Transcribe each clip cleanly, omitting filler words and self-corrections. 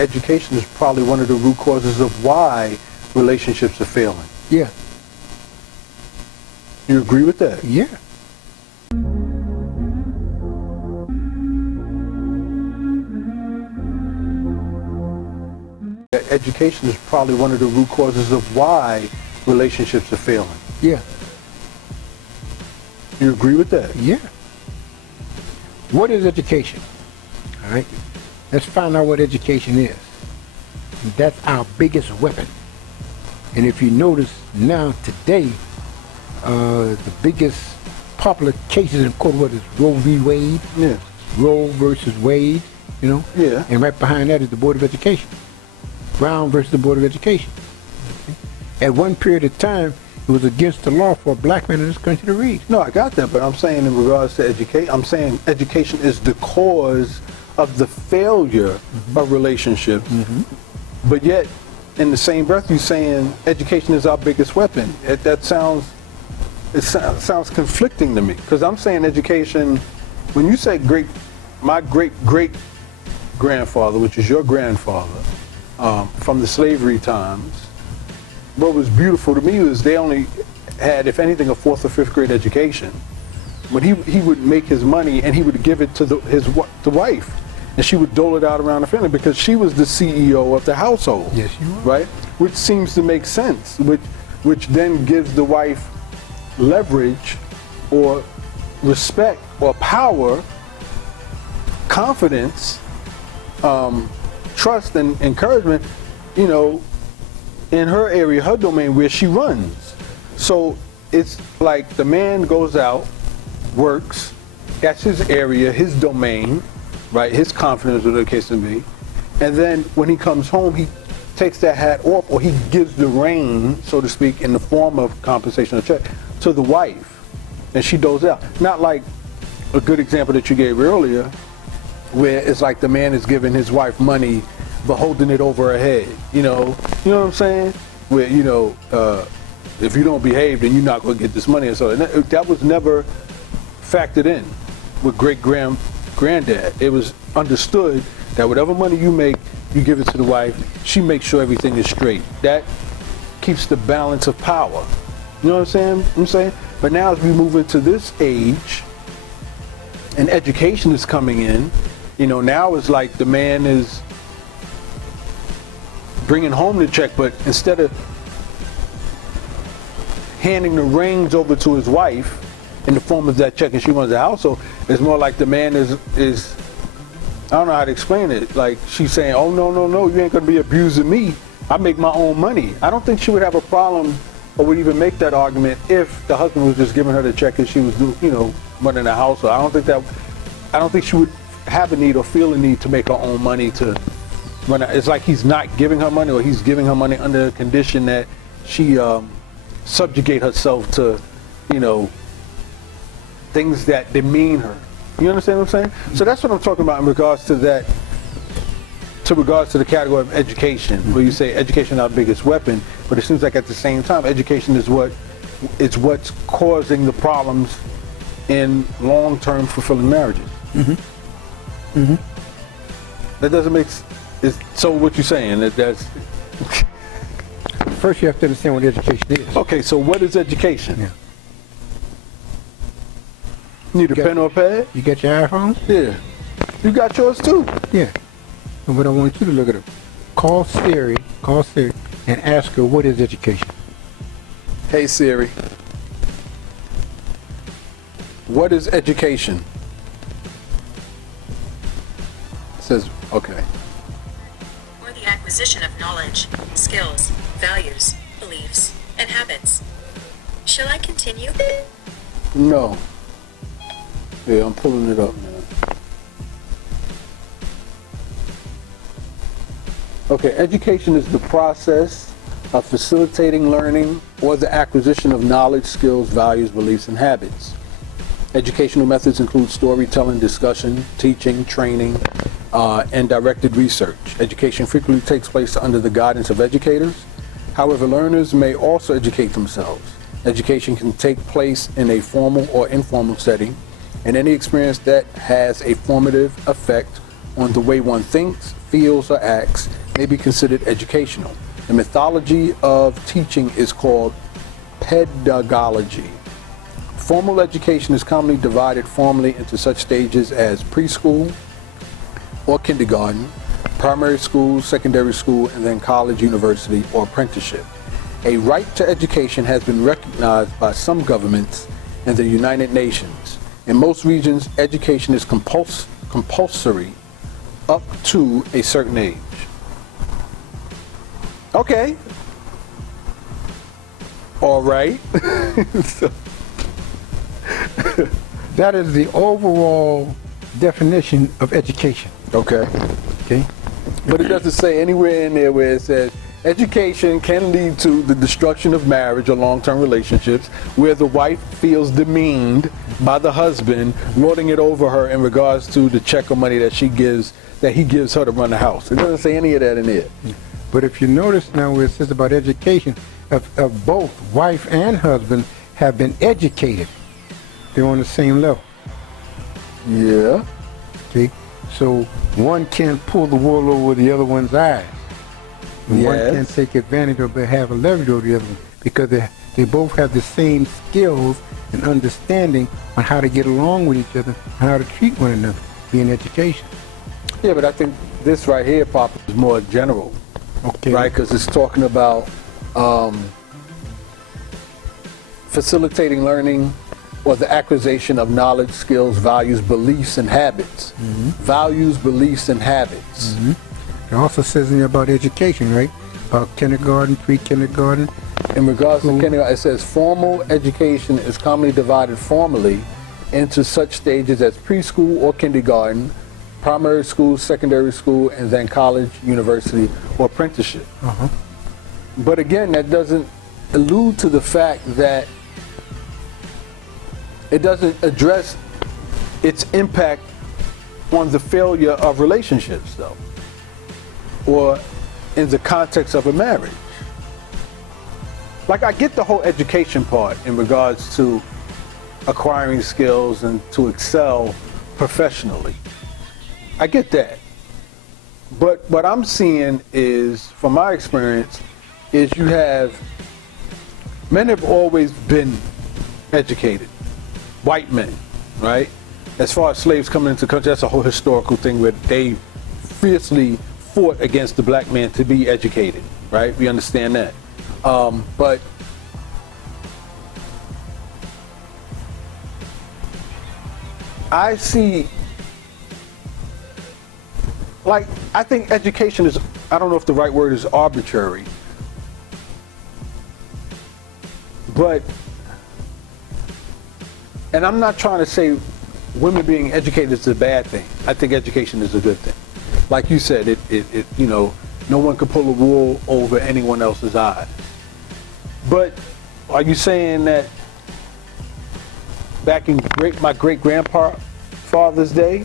education is probably one of the root causes of why relationships are failing. Yeah. You agree with that? Yeah. Education is probably one of the root causes of why relationships are failing. Yeah. You agree with that? Yeah. What is education? All right. Let's find out what education is. That's our biggest weapon. And if you notice now today, the biggest popular cases in court, what is Roe v. Wade? Yeah. Roe versus Wade, you know? Yeah. And right behind that is the Board of Education. Brown versus the Board of Education. At one period of time, it was against the law for a black man in this country to read. No, I got that, but I'm saying in regards to education, I'm saying education is the cause of the failure of relationships. But yet, in the same breath, you're saying education is our biggest weapon. That sounds conflicting to me, because I'm saying education, when you say my great-great-grandfather, which is your grandfather, from the slavery times, what was beautiful to me was they only had, if anything, a 4th or 5th grade education. When he would make his money and he would give it to the wife, and she would dole it out around the family because she was the CEO of the household. Yes, you are. Right? Which seems to make sense, which then gives the wife leverage or respect or power, confidence, trust and encouragement, you know, in her area, her domain where she runs. So it's like the man goes out, works, that's his area, his domain, right, his confidence, whatever the case may be, and then when he comes home, he takes that hat off, or he gives the reign, so to speak, in the form of compensation or check, to the wife, and she doles out. Not like a good example that you gave earlier, where it's like the man is giving his wife money, but holding it over her head, you know what I'm saying? Where, you know, if you don't behave, then you're not going to get this money. And so that was never factored in with great-granddad. It was understood that whatever money you make, you give it to the wife. She makes sure everything is straight. That keeps the balance of power. You know what I'm saying? But now as we move into this age, and education is coming in, you know, now it's like the man is bringing home the check, but instead of handing the reins over to his wife in the form of that check and she runs the household, it's more like the man is I don't know how to explain it. Like she's saying, oh, no, you ain't gonna be abusing me. I make my own money. I don't think she would have a problem or would even make that argument if the husband was just giving her the check and she was, you know, running the household. I don't think she would have a need or feel a need to make her own money to run. It's like he's not giving her money, or he's giving her money under the condition that she subjugate herself to, you know, things that demean her. You understand what I'm saying? So that's what I'm talking about in regards to that, to regards to the category of education, where you say education is our biggest weapon, but it seems like at the same time, education is what's causing the problems in long-term fulfilling marriages. That doesn't make sense. So what you're saying, that's... First you have to understand what education is. Okay, so what is education? Yeah. Need a pen or a pad? You got your iPhone? Yeah. You got yours too? Yeah. But I want you to look at it. Call Siri, and ask her, what is education? Hey Siri. What is education? It says, okay. Or the acquisition of knowledge, skills, values, beliefs, and habits. Shall I continue? No. Yeah, I'm pulling it up now. Okay, education is the process of facilitating learning or the acquisition of knowledge, skills, values, beliefs, and habits. Educational methods include storytelling, discussion, teaching, training, and directed research. Education frequently takes place under the guidance of educators. However, learners may also educate themselves. Education can take place in a formal or informal setting, and any experience that has a formative effect on the way one thinks, feels, or acts may be considered educational. The methodology of teaching is called pedagogy. Formal education is commonly divided formally into such stages as preschool or kindergarten, primary school, secondary school, and then college, university, or apprenticeship. A right to education has been recognized by some governments and the United Nations. In most regions, education is compulsory up to a certain age. Okay. All right. So, That is the overall definition of education. okay. Okay? But it doesn't say anywhere in there where it says education can lead to the destruction of marriage or long-term relationships, where the wife feels demeaned by the husband, lording it over her in regards to the check of money that he gives her to run the house. It doesn't say any of that in there. But if you notice now where it says about education, of both wife and husband have been educated. They're on the same level. Yeah. Okay? So one can't pull the wool over the other one's eyes. And one Yes. can't take advantage or have a leverage over the other one because they both have the same skills and understanding on how to get along with each other and how to treat one another, being education. Yeah, but I think this right here, Papa, is more general, Okay. right? Because it's talking about facilitating learning or the acquisition of knowledge, skills, values, beliefs, and habits. Values, beliefs, and habits. It also says in there about education, right? About kindergarten, pre-kindergarten. In regards to kindergarten, it says formal education is commonly divided formally into such stages as preschool or kindergarten, primary school, secondary school, and then college, university, or apprenticeship. But again, that doesn't allude to the fact that it doesn't address its impact on the failure of relationships, though, or in the context of a marriage. Like, I get the whole education part in regards to acquiring skills and to excel professionally. I get that. But what I'm seeing is, from my experience, is men have always been educated. White men, right? As far as slaves coming into the country, that's a whole historical thing where they fiercely fought against the black man to be educated, right? We understand that. But I see, like, I think education is, I don't know if the right word is arbitrary, but, and I'm not trying to say women being educated is a bad thing. I think education is a good thing. Like you said, it you know, no one can pull a wool over anyone else's eyes. But are you saying that back in my great-grandfather's day,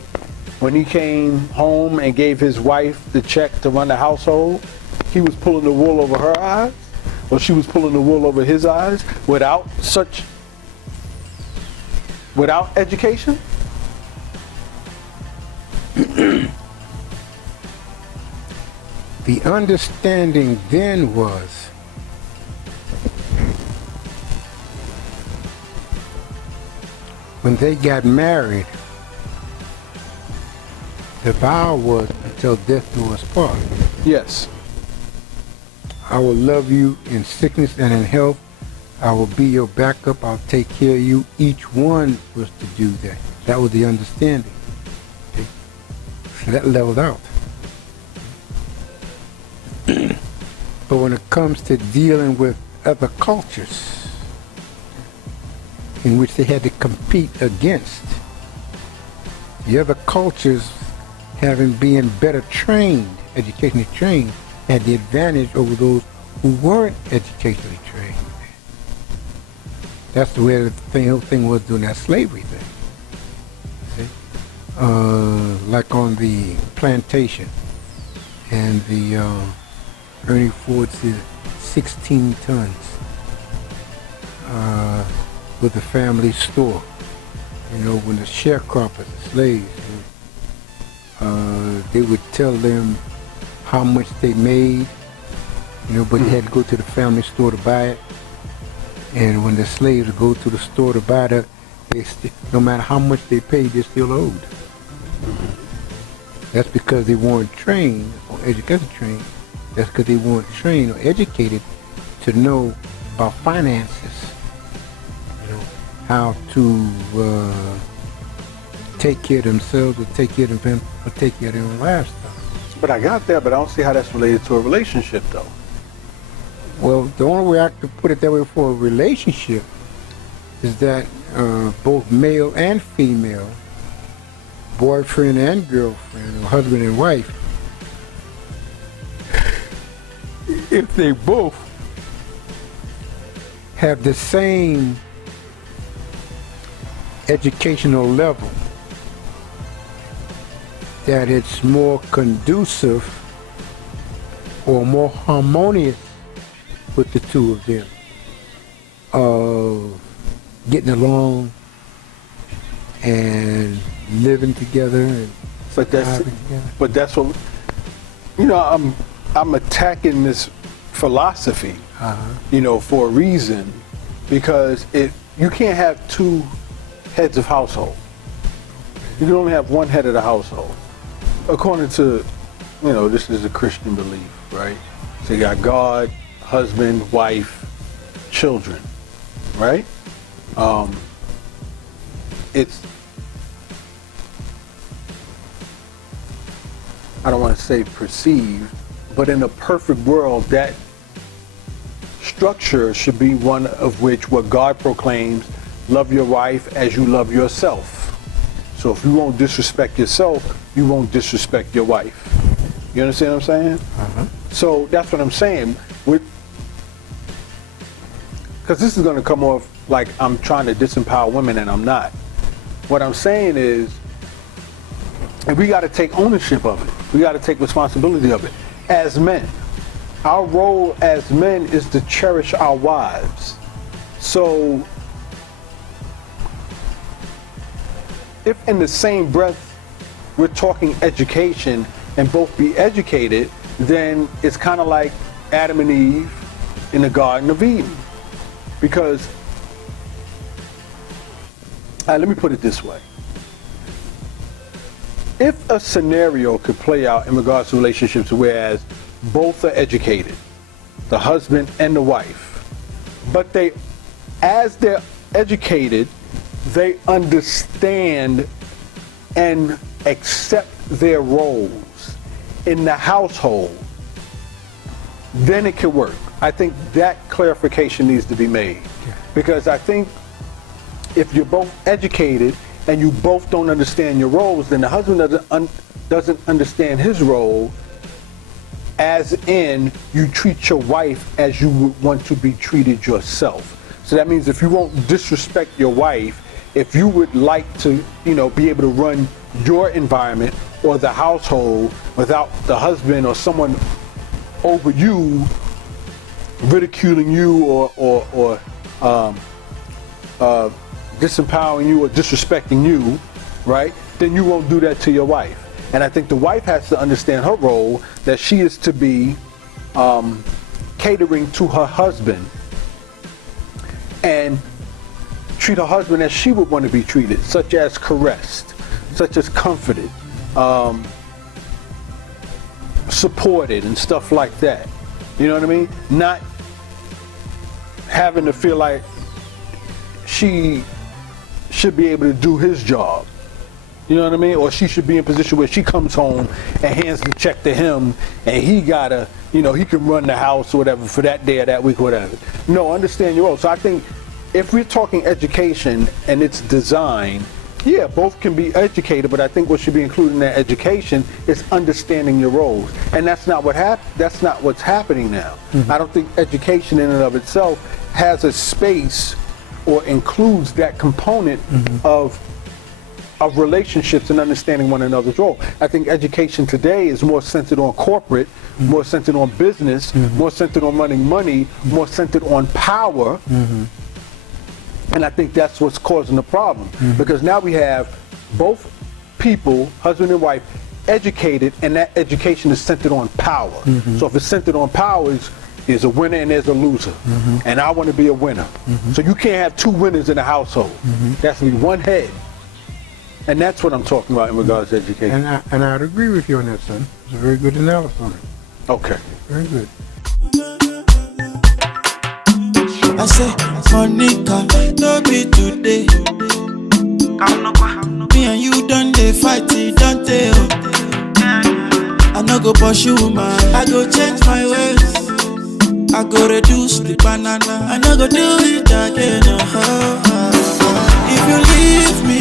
when he came home and gave his wife the check to run the household, he was pulling the wool over her eyes, or she was pulling the wool over his eyes without education? The understanding then was when they got married, the vow was until death do us part. Yes. I will love you in sickness and in health. I will be your backup. I'll take care of you. Each one was to do that. That was the understanding. Okay? So that leveled out. But when it comes to dealing with other cultures in which they had to compete against, the other cultures being better trained, educationally trained, had the advantage over those who weren't educationally trained. That's the way the whole thing was during that slavery thing. See? Like on the plantation and the Ernie Ford said 16 tons with the family store. You know, when the sharecroppers, the slaves, they would tell them how much they made, but they had to go to the family store to buy it. And when the slaves would go to the store to buy it, no matter how much they paid, they still owed. That's because they weren't trained or educated trained. That's because they weren't trained or educated to know about finances. How to take care of themselves, or take care of them, or take care of their own lifestyle. But I got that, but I don't see how that's related to a relationship, though. Well, the only way I could put it that way for a relationship is that both male and female, boyfriend and girlfriend, or husband and wife, if they both have the same educational level, that it's more conducive or more harmonious with the two of them, of getting along and living together and But that's together. but that's what I'm attacking this philosophy, for a reason, because you can't have two heads of household. You can only have one head of the household. According to, this is a Christian belief, right? So you got God, husband, wife, children, right? It's, I don't want to say perceived, but in a perfect world, that structure should be one of which what God proclaims, love your wife as you love yourself. So if you won't disrespect yourself, you won't disrespect your wife. You understand what I'm saying? So that's what I'm saying. Because this is going to come off like I'm trying to disempower women, and I'm not. What I'm saying is, and we got to take ownership of it. We got to take responsibility of it. As men, our role as men is to cherish our wives. So if in the same breath we're talking education and both be educated, then it's kind of like Adam and Eve in the Garden of Eden. Because, let me put it this way. If a scenario could play out in regards to relationships whereas both are educated, the husband and the wife, but as they're educated, they understand and accept their roles in the household, then it can work. I think that clarification needs to be made. Because I think if you're both educated and you both don't understand your roles, then the husband doesn't understand his role, as in you treat your wife as you would want to be treated yourself. So that means if you won't disrespect your wife, if you would like to, be able to run your environment or the household without the husband or someone over you ridiculing you or disempowering you or disrespecting you, right? Then you won't do that to your wife. And I think the wife has to understand her role, that she is to be catering to her husband and treat her husband as she would want to be treated, such as caressed, such as comforted, supported and stuff like that. You know what I mean? Not having to feel like she should be able to do his job. You know what I mean? Or she should be in a position where she comes home and hands the check to him and he gotta, he can run the house or whatever for that day or that week or whatever. No, understand your role. So I think if we're talking education and its design, yeah, both can be educated, but I think what should be included in that education is understanding your roles. And that's not that's not what's happening now. Mm-hmm. I don't think education in and of itself has a space or includes that component of relationships and understanding one another's role. I think education today is more centered on corporate, more centered on business, more centered on running money, more centered on power. And I think that's what's causing the problem. Because now we have both people, husband and wife, educated, and that education is centered on power. So if it's centered on power, is a winner and there's a loser. And I want to be a winner. So you can't have two winners in a household. There has to be one head. And that's what I'm talking about in regards to education. And I'd agree with you on that, son. It's a very good analysis on it. Okay. Very good. I say, Monica, no be today. Me and you done dey fight, don't tell. I no go pursue man, I go change my ways. I go reduce the banana, I no go do it again. If you leave me,